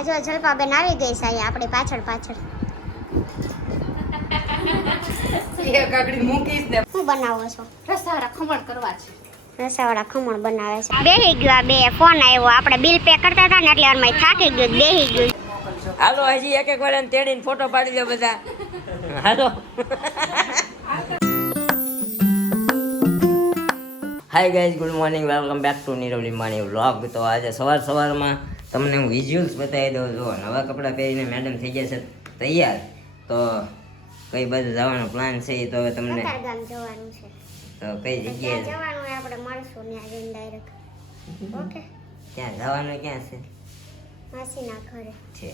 આ જો જલપાબેન આવી ગઈ છે અહીંયા આપણી પાછળ પાછળ. એ કાકડી મૂકીશ ને. શું બનાવો છો? રસાવાળા ખમણ કરવા છે. રસાવાળા ખમણ બનાવે છે. બેહી ગયો આ બે ફોન આવ્યો. આપણે બિલ પે કરતા હતા ને એટલે વારમાં થાકી ગયું બેહી ગયું. હાલો હજી એક વાર તેડીને ફોટો પાડી લો બધા. હાલો. Hi guys, good morning, welcome back to Niravli માની વ્લોગ. તો આજે સવારમાં તમને હું વિઝ્યુઅલ્સ બતાવી દઉં. જો નવા કપડાં પહેરીને મેડમ થઈ ગયા છે તૈયાર. તો કઈ બાજુ જવાનો પ્લાન છે તો હવે તમને કતારગામ જવાનું છે. તો કઈ જગ્યાએ જવાનું હોય આપણે મળશું ને આજે ડાયરેક્ટ. ઓકે. ક્યાં જવાનું ક્યાં છે? માસીના ઘરે છે.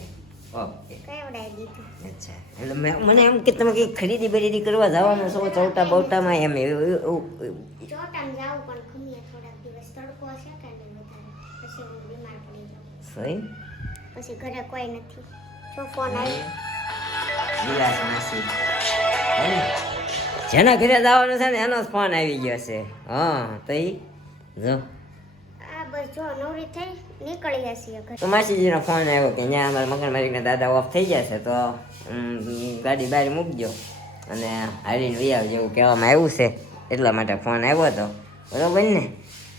ઓકે, કવડાવી દીધું. અચ્છા. એટલે મને એમ કે તમે કઈ ખરીદી બરીદી કરવા જવાનું છો ચૌટા બૌટામાં એમ ચોટામ જાવું પણ ખમીએ થોડાક દિવસ તડકો હશે કે નહીં વધારે પછી હું બીમાર પડી જાઉં. સહી. પછી ઘરે કોઈ નથી. જો ફોન આવ્યો. વિલાસ માસી હે ને? જેના ઘરે જવાનું છે ને એનો જ ફોન આવી ગયો છે. હા તો ઈ જો આ બસ જો નવરી થઈ નીકળી જશે ઘરે. તો માસીજીનો ફોન આવ્યો કે અહીંયા અમારા મકાન માલિકના દાદા ઓફ થઈ જશે તો ગાડી બહાર મૂકજો અને હાલીને વહી આવજો એવું કહેવામાં આવ્યું છે. એટલા માટે ફોન આવ્યો હતો. બરોબર ને?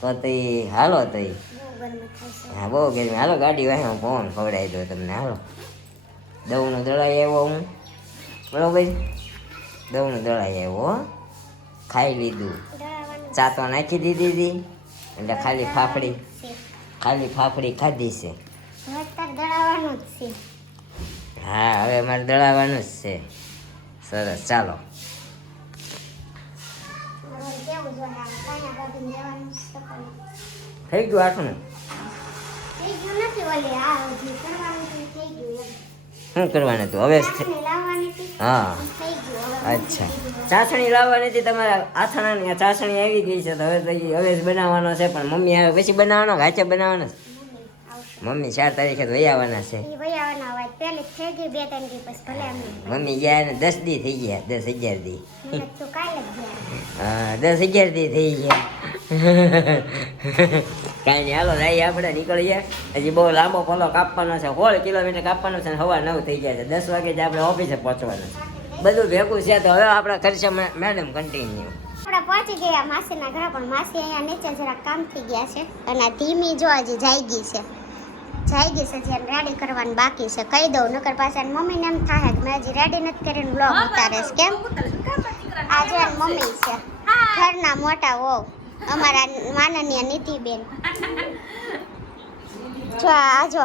તો તઈ હાલો તઈ. બહુ ગરમી થાય છે. હા બહુ ગરમી. હાલો ગાડી વાહે હું પવન ખવડાવી દઉં તમને. હાલો દવનું દળાઈ આવ્યો હું. બરોબર, દવનું દળાઈ આવ્યો. ખાઈ લીધું, દળાવાનું ચા તો નાખી દીધી હતી એટલે ખાલી ફાફડી ખાધી છે. હવે તાર દળાવાનું જ છે. હા હવે મારે દળાવવાનું જ છે. સરસ, ચાલો. હવે કેવું જો ને કાના બાબીને જવાનું છે તો થઈ ગયું આઠનું? થઈ ગયું નથી ઓલી આ હજી કરવાનું છે થઈ ગયું એમ. શું કરવાનું હતું હવે? ચાસણી લાવવાની હતી. હા થઈ ગયું હવે. અચ્છા, ચાસણી લાવવાની હતી તમારા આથાણાની. ચાસણી આવી ગઈ છે તો હવે જ બનાવવાનો છે. પણ મમ્મી આવે પછી બનાવવાનો, હાચે બનાવવાનો છે. મમ્મી 4 તારીખે તો વહી આવવાના છે. ઈ વયાવાના હોય પહેલી થઈ ગઈ 2-3 દી પછી ભલે એમ મમ્મી ગયા ને 10 દી થઈ ગયા. 10-11 દી. મને તો કાલે જ ગયા. હા 10-11 દી થઈ ગયા. કાંઈ નહીં, હાલો જઈએ આપણે નીકળીએ. હજી બહુ લાંબો પલ્લો કાપવાનો છે. 16 કિલોમીટર કાપવાનું છે ને સવા 9 થઈ જાય છે. 10 વાગે જ આપણે ઓફિસે પહોંચવાનું છે. બધું ભેગું છે તો હવે આપણા ખર્ચે મેડમ કન્ટિન્યુ. આપણે પહોંચી ગયા માસીના ઘરે પણ માસી અહીંયા નીચે જરા કામ થઈ ગયા છે અને આ ધીમી જો હજી જાગી છે જે રેડી કરવાનું બાકી છે. કહી દઉં નકર પાછા મમ્મીને એમ થાય કે મેં હજી રેડી નથી કરીને બ્લોગ ઉતારેશ. કેમ? આ જો મમ્મી છે ઘરના મોટા વહુ અમારા માનનીય નિધિબેન. જો આ જો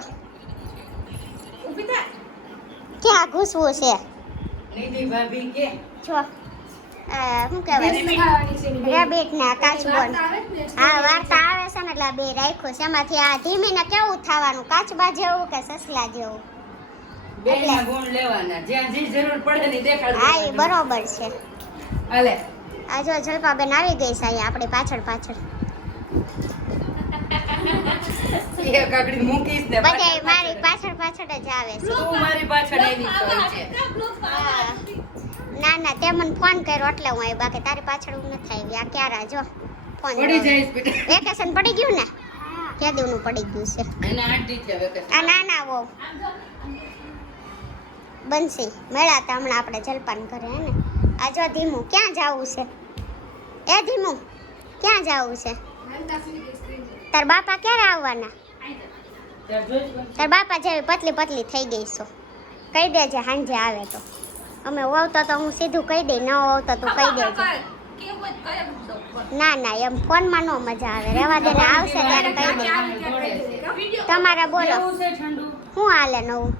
ક્યાં ઘૂસવું છે નિધિ ભાભી કે જો શું કહેવાય રેબિટ ને કાચબોન. હા વાર્તા આવે છે ને એટલે આ બે રાખ્યું છે. એમાંથી આ ધીમીને કેવું થવાનું? કાચબા જેવું કે સસલા જેવું? બેના ગુણ લેવાના, જ્યાં જે જરૂર પડે ને દેખાડ. હા એ બરોબર છે. હાલે આ જો જલપાબેન આવી ગઈ છે અહીંયા આપણી પાછળ પાછળ. એ કાકડી મૂકીશ ને. બધા મારી પાછળ પાછળ જ આવે છે. તું મારી પાછળ આવી છે. હા. ના ના તે મને ફોન કર્યો એટલે હું આવી. બાકી તારી પાછળ હું નથી આવી. આ ક્યારે જો ફોન પડી જાય બેટા. વેકેશન પડી ગયું ને? ક્યાં દેવનું પડી ગયું છે? એને આંટી છે વેકેશન. આ નાના વહુ બનશી મળ્યા હતા હમણાં આપણે જલપાન કરે હે ને. આ જો ધીમું ક્યાં જવું છે? એ ધીમું ક્યાં જવું છે? તાર બાપા ક્યારે આવવાના? તાર બાપા જેવી પતલી પતલી થઈ ગઈ છો. કહી દેજે સાંજે આવે તો. અમે વવતો તો હું સીધું કહી દઈ, ન વવતો તું કહી દેજે. ના ના એમ ફોનમાં નો મજા આવે. રેવા દે ને આવશે ત્યારે કહી દે. તમારા બોલો શું હાલે નવું?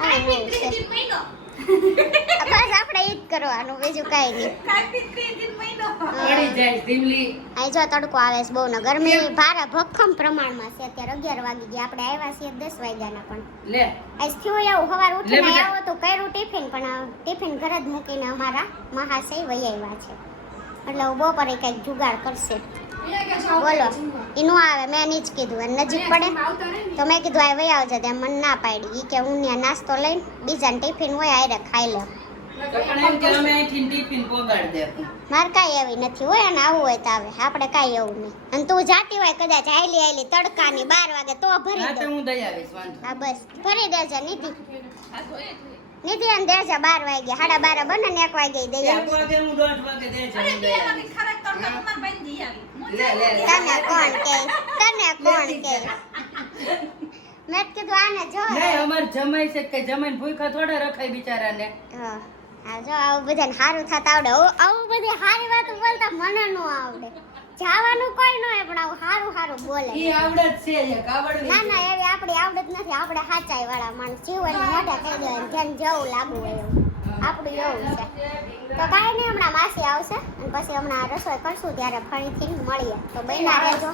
હા નવું છે. બસ આપણે ઈ જ કરવાનું, બીજું કાંઈ નહીં. પડી જાય ધીમલી. અહીં જો તડકો આવે છે બહુ ને ગરમી ભારે ભક્કમ પ્રમાણમાં છે. અત્યારે 11 વાગી ગયા. આપણે આવ્યા છીએ 10 વાગ્યાના. પણ લે આજ થયું એવું સવાર ઉઠીને આવ્યો તો કર્યું ટિફિન પણ ટિફિન ઘરે જ મૂકીને અમારા મહાશય વહી આવ્યા છે. એટલે હું બપોરે કંઈક જુગાડ કરશે. બોલો એ નો આવે. મેં નહીં જ કીધું એને નજીક પડે તો મેં કીધું આ વહી આવજે. તેમ મને ના પાડી. એ કે હું ત્યાં નાસ્તો લઈને બીજાને ટિફિન હોય આયરે ખાઈ લે. પણ એમ કે અમે અહીંથી ટિફિન પોગાડ દે. મારે કાંઈ એવી નથી હોય અને આવું હોય તો આવે આપણે કાંઈ એવું નહીં અને તું જાતી હોય કદાચ હાલી તડકાની 12 વાગે તો ભરી હા દે તો હું દઈ આવીશ વાંધો. હા બસ ભરી દેજે નિધિ નિધિ અને દેજે 12 વાગે 12:30 બને ને 1 વાગે દઈ 1 આવશે વાગે હું 1:30 વાગે દે છે. હું દઈ આવીશ. લે લે લે. તને કોણ કે મેં કીધું આને જો નહીં અમાર જમાઈ છે કે જમાઈને ભૂખા થોડા રખાય બિચારાને. હા આ જો આવું બધાને સારું થતા આવડે આવું બધી સારી વાતો બોલતા મને ન આવડે જવાનું કોઈ ન હોય પણ આવું સારું બોલે ઈ આવડત છે એક આવડવી. ના ના એવી આપણી આવડત નથી આપણે સાચાઈ વાળા માણસ જીવન મોઢે કહી દે જેમ જેવું લાગુ હોય એવું આપણું એવું છે તો કાંઈ નહીં હમણાં માસી આવશે અને પછી હમણાં રસોઈ કરશું ત્યારે ફરીથી મળીએ તો બન્યા રહેજો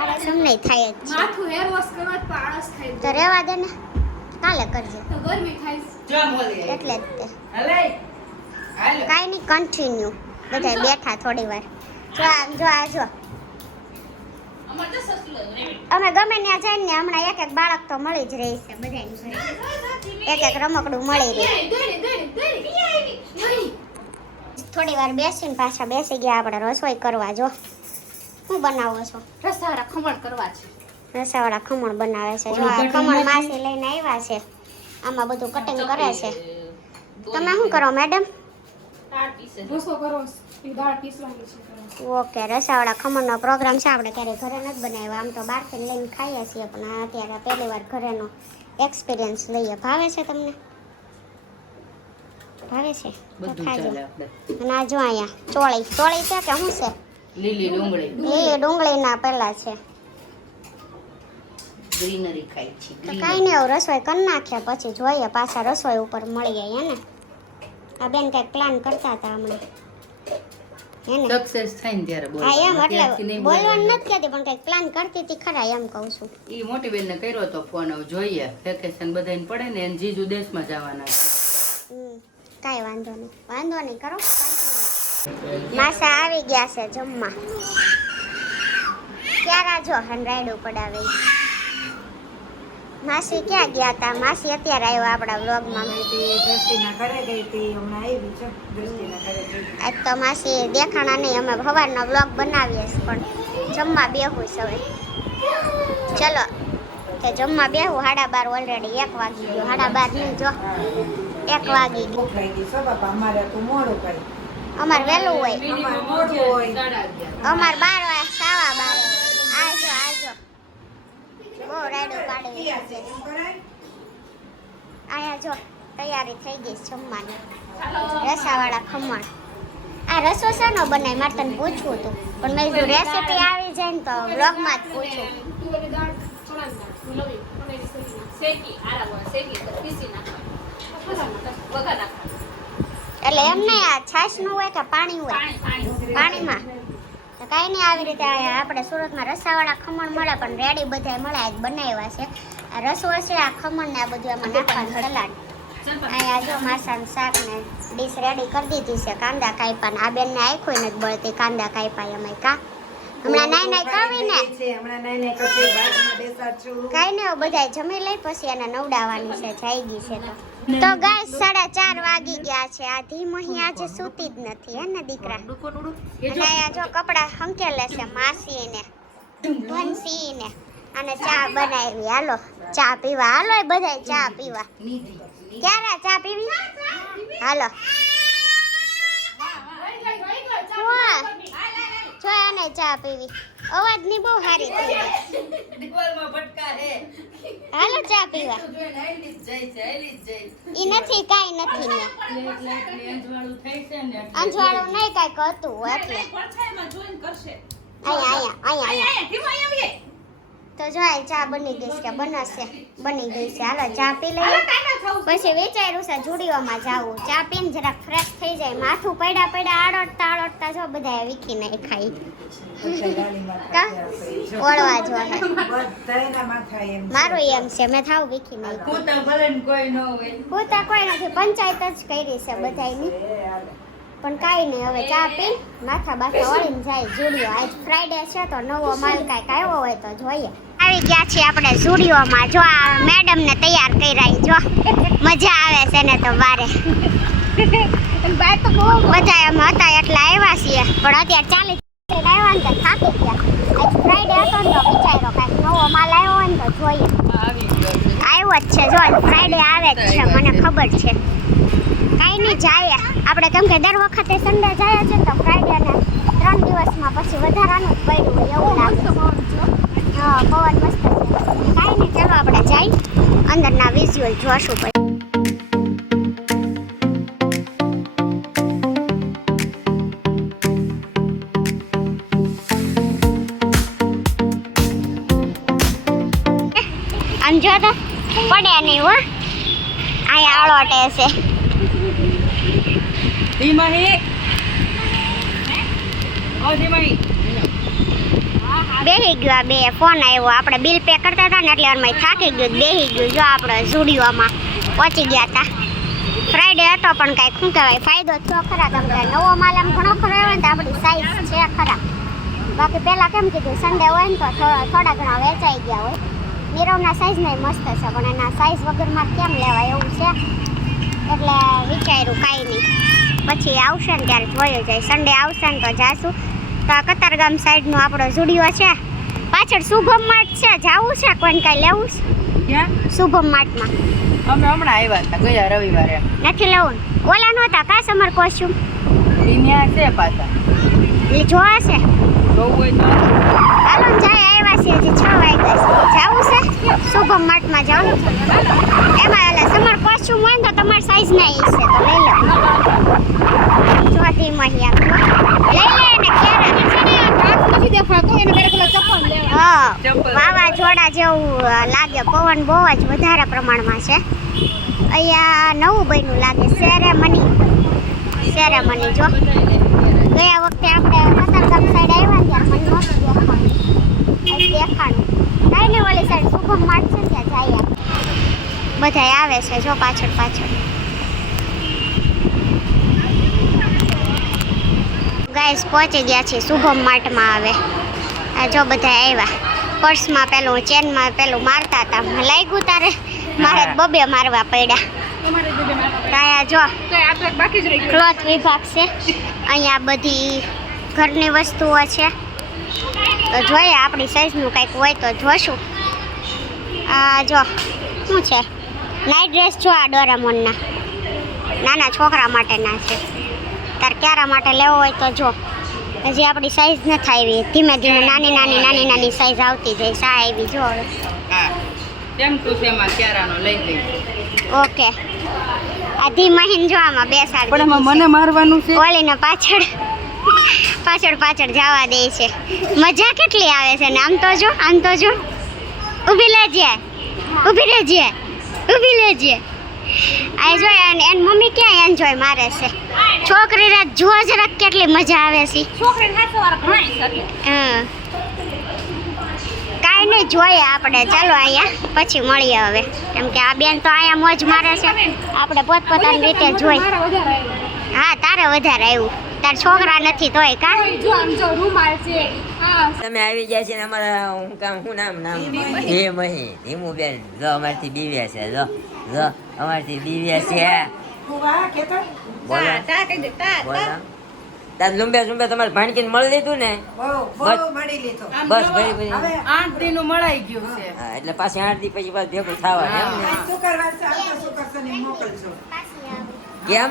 આળસ નહીં થાય જ છે. માથું હેર વોશ કરવા જ પણ આળસ થાય તો રહેવા દે ને કાલે કરજે તો ગરમી થાય જો મોલી. એટલે જ તે હલે. હાલો. કાંઈ નહીં કન્ટિન્યુ બધા બેઠા થોડી વાર જો અમાર તો સસલું રેડી અમે ગમે ત્યાં જઈને ને હમણાં એક બાળક તો મળી જ રહી છે બધાને એક રમકડું મળી રહ્યું થોડી વાર બેસીને પાછા બેસી ગયા આપણે રસોઈ કરવા જો શું બનાવો છો રસાવાળા ખમણ કરવા છે રસાવાળા ખમણ બનાવે છે જો આ ખમણ માસી લઈને આવ્યા છે આમાં બધું કટિંગ કરે છે તમે શું કરો મેડમ દાળ પીસે રસો કરો દાળ પીસવાની છે ઓકે રસાવાળા ખમણનો પ્રોગ્રામ છે આપણે ક્યારે ઘરે નથી બનાવ્યો આમ તો બહારથી લઈને ખાઈએ છીએ પણ આ અત્યારે પહેલી વાર ઘરેનો એક્સપિરિયન્સ લઈએ ભાવે છે તમને ભાવે છે તો બધું ખાજો ચાલે આપણે. અને આ જો અહીંયા ચોળી છે કે શું છે લીલી ડુંગળી લીલી ડુંગળીના પેલા છે ગ્રીનરી ખાઈ છે. તો કાંઈ નહીં એવું રસોઈ કરી નાખ્યા પછી જોઈએ પાછા રસોઈ ઉપર મળીએ એને આ બેન કંઈક પ્લાન કરતા હતા હમણાં એને સક્સેસ થાય ને ત્યારે હા એમ બોલવાનું. ત્યારથી એટલે નહીં બોલવાનું બોલવાનું. નથી કહેતી પણ કંઈક પ્લાન કરતી હતી ખરા એમ કહું છું ઈ મોટી બેનને કર્યો તો ફોન હવે જોઈએ વેકેશન બધાને પડે ને એને જીજુ દેશમાં જવાના છે. કાંઈ વાંધો નહીં કરો માસા આવી ગયા છે જમવા ક્યારે જો હંડ્રાઈડ પડાવે માસી ક્યાં ગયા હતા માસી અત્યારે આવ્યા આપણા વ્લોગમાં આજ તો માસી દેખાણા નહીં અમે સવારનો વ્લોગ બનાવીએ છીએ પણ જમવા બેહું છે હવે ચલો કે જમવા બેહું 12:30 ઓલરેડી 1 વાગી ગયો 12:30 નહીં જો 1 વાગી ગયું અમાર વહેલું હોય અમાર 12 વાગે 12:15 આજો બહુ રાયડું પાડવી છે આયા જો તૈયારી થઈ ગઈ છે જમવાની રસાવાળા ખમણ આ રસો શાનો બનાય મારે તને પૂછવું હતું પણ મેં કીધું રેસીપી આવી જાય ને તો વ્લોગમાં જ પૂછું તુવેરની દાળ ચણાની દાળ લવી પનેરી શેકી આરા શેકી તો પીસી નાખવાનું વઘાર નાખવાનું એટલે એમ નહીં આ છાશનું હોય કે પાણી હોય પાણીમાં તો કાંઈ નહીં આવી રીતે આપણે સુરતમાં રસાવાળા ખમણ મળે પણ રેડી બધાય મળે આજ બનાવ્યા છે આ રસો છે આ ખમણ ને આ બધું એમાં નાખવાનું સલાડ અહીંયા જો માસાનું શાક ને ડીશ રેડી કરી દીધી છે કાંદા કાપ્યા ને આ બેનને આખું નથી બળતી કાંદા કાપ્યા એમાં કા હમણાં નાઈ કરવી ને કાંઈ નહીં બધા જમી લઈ પછી એને નવડાવવાની છે જઈ ગઈ છે તો ગાય 4:30 વાગી ગયા છે આ ધીમહી આજે સૂતી જ નથી હે ને દીકરા અને અહીંયા જો કપડા હંકેલે છે માસી ને ધનસી ને અને ચા બનાવી હાલો ચા પીવા હાલો એ બધાય ચા પીવા ક્યારે ચા પીવી હાલો જો એને ચા પીવી અવાજની બહુ સારી થઈ ગઈ દીવાલમાં ભટકા હે. હાલો ચા પીવા તું જોઈને હાલી જ જાય. ઈ નથી કાઈ નથી ને એટલે અંજવાળું થાય છે ને એટલે અંજવાળું નહીં કાંઈક હતું એટલે પડછાઈમાં જોઈન કરશે અહીંયા તો જો આ ચા બની ગઈ છે બની ગઈ છે હાલો ચા પી લઈએ પછી વિચાર્યું છે જુડીઓમાં જાવું ચા પીને જરાક ફ્રેશ થઈ જાય માથું પડ્યા આડોડતા જો બધા વીખી નહીં ખાઈ ઓળવા જો મારું એમ છે મેં થાવ વીખી નહીં હું તો ભલે ને કોઈ ન હોય. પોતા કોઈ નથી પંચાયત જ કરી છે બધાયની પણ કાંઈ નહીં હવે ચા પી માથા બાથા વળીને જાય જુડીઓ આજ ફ્રાઈડે છે તો નવો માલ કાંઈક આવ્યો હોય તો જોઈએ આવી ગયા છીએ આપણે ઝુડિયોમાં. જો આ મેડમને તૈયાર કર્યા જો મજા આવે છે ને તો વારે બધા એમ હતા એટલે આવ્યા છીએ પણ અત્યારે ચાલી આવ્યા ને તો થાકી ગયા. ફ્રાઈડે હતો ને તો વિચાર્યો કાંઈક નવો માલ આવ્યો હોય ને તો જોઈએ. આવ્યો જ છે જો ફ્રાઈડે આવે જ છે મને ખબર છે. કાંઈ નહીં જાય આપણે કેમ કે દર વખતે સન્ડે જાય છે તો ફ્રાઈડે ને 3 દિવસમાં પછી વધારાનું જ પડ્યું હોય એવું લાગે. હા પવન મસ્ત છે. કાંઈ નહીં ચાલો આપણે જઈ અંદરના વિઝ્યુઅલ જોશું પછી. આમ જો તો પડે નહીં હો અહીંયા આળોટે છે. બેહી ગયો બે ફોન આવ્યો આપણે બિલ પે કરતા હતા ને એટલે વારમાં થાકી ગયું બેહી ગયું. જો આપણે ઝુડિયોમાં પહોંચી ગયા હતા. ફ્રાઈડે હતો પણ કાંઈક શું કહેવાય ફાયદો થયો ખરા. કેમ કે નવો માલ આમ ઘણો ખરો આવ્યો ને તો આપણી સાઈઝ છે ખરા. બાકી પહેલાં કેમ કીધું સન્ડે હોય ને તો થોડા ઘણા વેચાઈ ગયા હોય. નીરવના સાઈઝને મસ્ત છે પણ એના સાઈઝ વગરમાં કેમ લેવાય એવું છે એટલે વિચાર્યું કાંઈ નહીં પછી આવશે ને ત્યારે જોયું જાય. સન્ડે આવશે ને તો જાશું. તો આ કતારગામ સાઈડનો આપણો ઝુડિયો છે. પાછળ શુભમ માર્ટ છે. જાવું છે કોઈને કાંઈ લેવું છે ક્યાં શુભમ માર્ટમાં? અમે હમણાં આવ્યા હતા ગયા રવિવારે. નથી લેવું ને? ઓલા નહોતા કા સમર કોસ્ચ્યુમ ત્યાં છે પાછા એ જોવા છે. જોવું હોય તો હાલો ને જાય આવ્યા છે હજી 6 વાગ્યા છે. જાવું છે શુભમ માર્ટમાં જવાનું છે. એમાં ઓલા સમર કોસ્ચ્યુમ હોય ને તો તમારી સાઈઝ ના છે તો લઈ લો. ચોથી મહિયા લઈ લે ને ક્યારે હા વાવાઝોડા જેવું લાગે. પવન બહુ જ વધારે પ્રમાણમાં છે. અહીંયા નવું બન્યું લાગે સેરેમની જો ગયા વખતે આપણે કતારગામ સાઈડ આવ્યા ત્યારે મને નહોતું દેખાણું. કાંઈ નહીં ઓલી સાઈડ શુભમ માર્ટ છે ત્યાં જઈએ. બધા આવે છે જો પાછળ ગાઈસ પહોંચી ગયા છીએ શુભમ માર્ટમાં. આવે આ જો બધા આવ્યા. પર્સમાં પેલું ચેનમાં પેલું મારતા હતા લાગ્યું તારે મારે બબે મારવા પડ્યા. ત્યાં જો ક્લોથ વિભાગ છે. અહીંયા બધી ઘરની વસ્તુઓ છે તો જોઈએ આપણી સાઈઝનું કંઈક હોય તો જોશું. આ જો શું છે નાઇટ ડ્રેસ જો આ ડોરેમોનના નાના છોકરા માટેના છે. તાર ક્યારા માટે લેવો હોય તો જો હજી આપણી સાઈઝ નથી આવી. ધીમે ધીમે નાની સાઈઝ આવતી જાય. સા આવી જો હવે સેમ ટુ સેમ આ ક્યારાનો લઈ જઈ. ઓકે આ ધીમહીન જો આમાં બેસાડ પણ એમાં મને મારવાનું છે. ઓલીને પાછળ જવા દે છે. મજા કેટલી આવે છે ને આમ તો જો ઊભી લેજે આ જો એન મમ્મી ક્યાં એન્જોય મારે છે. છોકરી રાત જુઓ જરાક કેટલી મજા આવે છે. હા કાંઈ નહીં જોઈએ આપણે. ચાલો અહીંયા પછી મળીએ હવે કેમ કે આ બેન તો અહીંયા મોજ મારે છે. આપણે પોતપોતાની રીતે જોઈ. હા તારે વધારે આવ્યું. તાર છોકરા નથી તોય કા તમે આવી ગયા છે ને અમારા શું નામ ધીમુ બેન જો અમારથી દિવ્યા છે. જો અમારથી દિવ્યા છે. બોલો તાર ઝુંબે તમારે ભાણકીને મળી લીધું ને? બસ ભાઈ 8 દિનનું મળાઈ ગયું છે. હા એટલે પાછી 8 દી પછી પાછું ભેગું થવાનું એમ ને? કેમ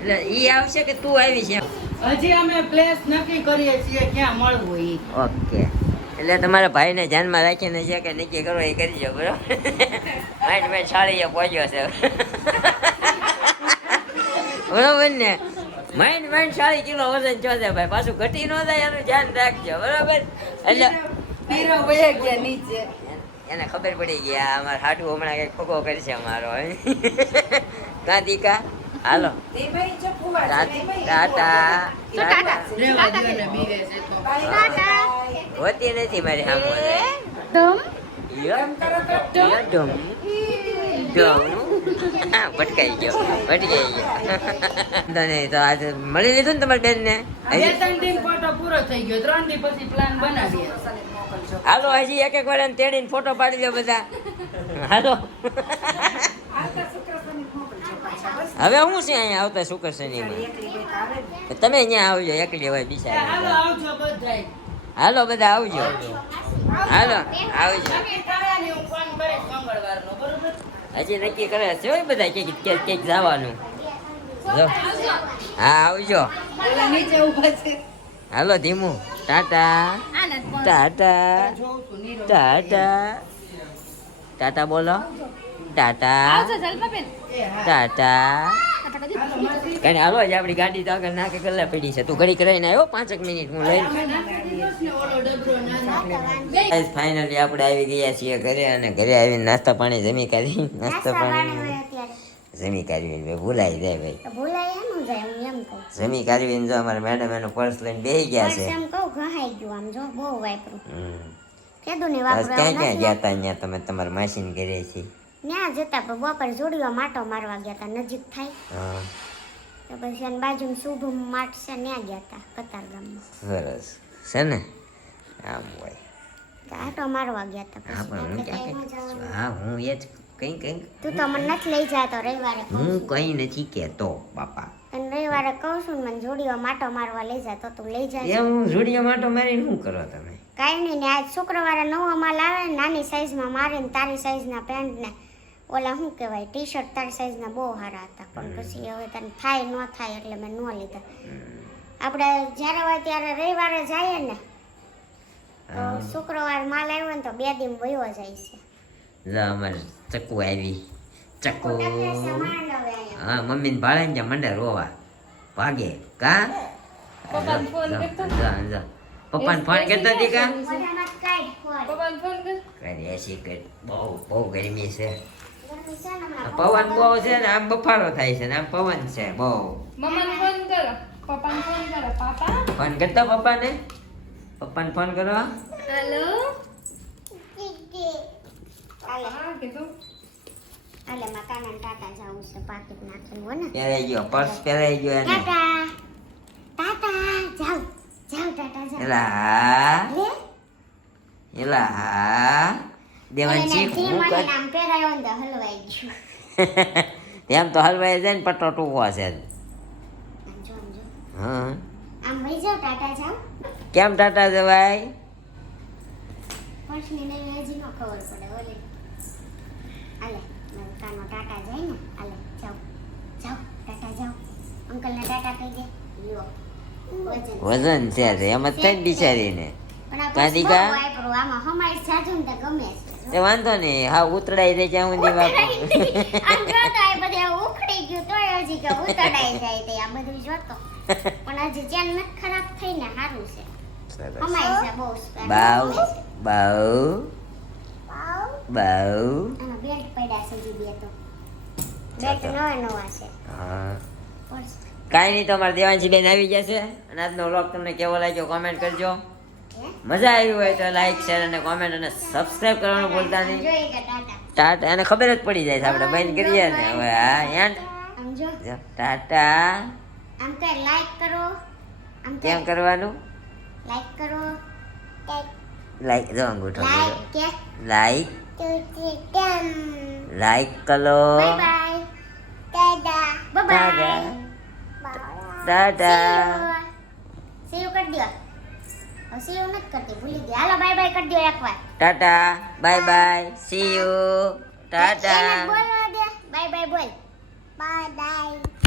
એટલે ઈ આવશે કે તું આવી છે? હજી અમે પ્લેસ નક્કી કરીએ છીએ ક્યાં મળવું ઈ. ઓકે એટલે તમારા ભાઈને ધ્યાનમાં રાખીને જે કે નક્કી કરો એ કરજો બરોબર. મેં છાળીએ પહોંચ્યો છે બરોબર ને? માઇન્ડ 40 કિલો વજન છો છે ભાઈ. પાછું ઘટી ન જાય એનું ધ્યાન રાખજો બરોબર. એટલે પીરો વહી ગયા નીચે. એને ખબર પડી ગઈ આ અમારા હાટુ હમણાં કઈક ખોખો કરશે અમારો. કાંતિકા હાલો ટાટા હોતી નથી મારી સામે. જો હા ભટકાઈ ગયો તને તો આજે મળી લીધું ને તમારી બેન ને બે 3 દિન ફોટો પૂરો થઈ ગયો 3 દી પછી પ્લાન બનાવીએ હાલો હજી એક વાર એને તેડીને ફોટો પાડી દો બધા હાલો હવે હું છે અહીંયા આવતા શુક્ર શનિમાં તમે અહીંયા આવજો એકલી હોય હાલો બિચારા આવજો બધાય હાલો બધા આવજો હાલો આવજો હું ફોન કરીશ મંગળવારનો બરોબર હજી નક્કી કરે છે હોય બધા ક્યાંક જવાનું જો હા આવજો નીચે ઊભા છે હાલો ધીમું ટાટા ટાટા ટાટા ટાટા બોલો ટાટા ટાટા કઈ હાલો જ આપણી ગાડી તો આગળ નાખે કલાક પડી છે તું ઘડી કરાવીને આવ્યો 5 મિનિટ હું લઈ ફાઇનલી આપણે આવી ગયા છીએ ઘરે અને ઘરે આવીને નાસ્તા પાણી જમી કાઢી નાસ્તા પાણી જમી કાઢવીને ભૂલાઈ જાય ભાઈ ભૂલાય એનું જાય હું એમ કહું જમી કાઢવીને જો અમારા મેડમ એનું પર્સ લઈને બેસી ગયા છે એમ કહું ઘહાઈ ગયું આમ જો બહુ વાપરું હમ. કીધું ને બસ ક્યાં વાપરું ક્યાં ગયા હતા અહીંયા તમે તમારા માસીને ઘરે છે ત્યાં જતા પણ બપોર જોડીઓ માટો મારવા ગયા હતા નજીક થાય હા તો પછી એની બાજુમાં શુભ માટ છે ત્યાં ગયા હતા કતાર ગામમાં સરસ છે ને આમ હોય તો આટો મારવા ગયા હતા હા પછી પણ હું આપણે ક્યાં કાંઈ ન જવાનું. હા હું એ જ કંઈક તું તો મને નથી લઈ જતો રવિવારે કહું હું છું. કંઈ નથી કહેતો બાપા અને રવિવારે કહું છું ને મને જોડીઓ માટો મારવા લઈ જા તો તું લઈ જાય એમ હું જોડિયા માટો મારીને શું કરો તમે કાંઈ નહીં ને આજ શુક્રવારે નવો માલ આવે ને નાની સાઈઝમાં મારીને તારી સાઈઝના પેન્ટને ઓલા શું કહેવાય ટી શર્ટ તારી સાઈઝના બહુ સારા હતા પણ પછી હવે તને થાય ન થાય એટલે મેં ન લીધા આપણે જ્યારે હોય ત્યારે રવિવારે જઈએ ને તો શુક્રવાર માલ આવ્યો ને તો 2 દિન વયો જાય છે જા અમારે ચક્કુ આવી ચક્કુ ખોટા પૈસા માંડ હવે અહીંયા. હા મમ્મીને ભાળે ને ત્યાં મંડે રોવા ભાગે કા પપ્પાને ફોન કરતો? પપ્પાને ફોન કરતો હતી કા બધામાં કાંઈ ફોન. પપ્પાને ફોન કર કરે એસી કર બહુ ગરમી છે ગરમી છે ને હમણાં પવન બહુ છે ને આમ બફારો થાય છે ને આમ પવન છે બહુ મમ્માને ફોન કરો પપ્પાને ફોન કરો પાપા ફોન કરતો પપ્પાને ફોન કરો હેલો હાલે હા કીધું હાલે માં કાના ટાટા જાવું છે પાકીટ નાખેલું હો ને પહેરાઈ ગયો પર્સ પહેરાઈ ગયો એને ટાટા ટાટા જાવ જાવ ટાટા જાવ એલા લે એલા દેવાંશી એને હું કર નામ પહેરાયો ને તો હલવાઈ ગયું તેમ તો હલવાઈ જાય ને પટ્ટો ટૂંકો છે આમ જો હા આમ વઈ જાવ ટાટા જાવ કેમ ટાટા જવાય પર્સની નહીં હજી ન ખબર પડે ઓલે હાલે મારો કાનો ટાટા જાય ને હાલે જાવ જાવ ટાટા જાવ અંકલને ટાટા કહી દે લ્યો વજન વજન છે તો એમ જ થાય ને બિચારીને પણ આ કાંધી બહુ કા? વાપરું આમાં હમાઈ જાજુ ને તો ગમે છે તે વાંધો નહીં હા ઉતરાઈ જાય ત્યાં સુધી બાપુ આમ જો તો આ બધે ઉખડી ગયું તોય હજી કે ઉતડાઈ જાય તે આ બધું જોતો પણ હજી ચેન નથી ખરાબ થઈને સારું છે સરસ હમાઈ છે બહુ બાઉ બાઉ બાઉ આમાં બેલ્ટ પડ્યા છે હજી બે તો બેલ્ટ નવા નવા છે હા પર્સ કાંઈ નહીં તો અમારા દેવાંશી બેન આવી જશે અને આજનો વ્લોગ તમને કેવો લાગ્યો કોમેન્ટ કરજો હે મજા આવી હોય તો લાઈક શેર અને કોમેન્ટ અને સબસ્ક્રાઇબ કરવાનું ભૂલતા નહીં જોઈ કે ટાટા ટાટા એને ખબર જ પડી જાય છે આપણે બંધ કરીએ ને હવે હા એન્ડ આમ જો ટાટા આમ કઈ લાઈક કરો આમ કેમ કઈ કરવાનું લાઈક કરો લાઈક જો અંગૂઠો લાઈક કે લાઈક ટમ લાઈક કરો bye bye Tata bye bye Tata C you કરી દો સી યુ નથી કરતી ભૂલી ગઈ હાલો બાય બાય કરી દો એકવાર Tata bye bye see you tata બોલવા દે બાય બાય બોલ બાય બાય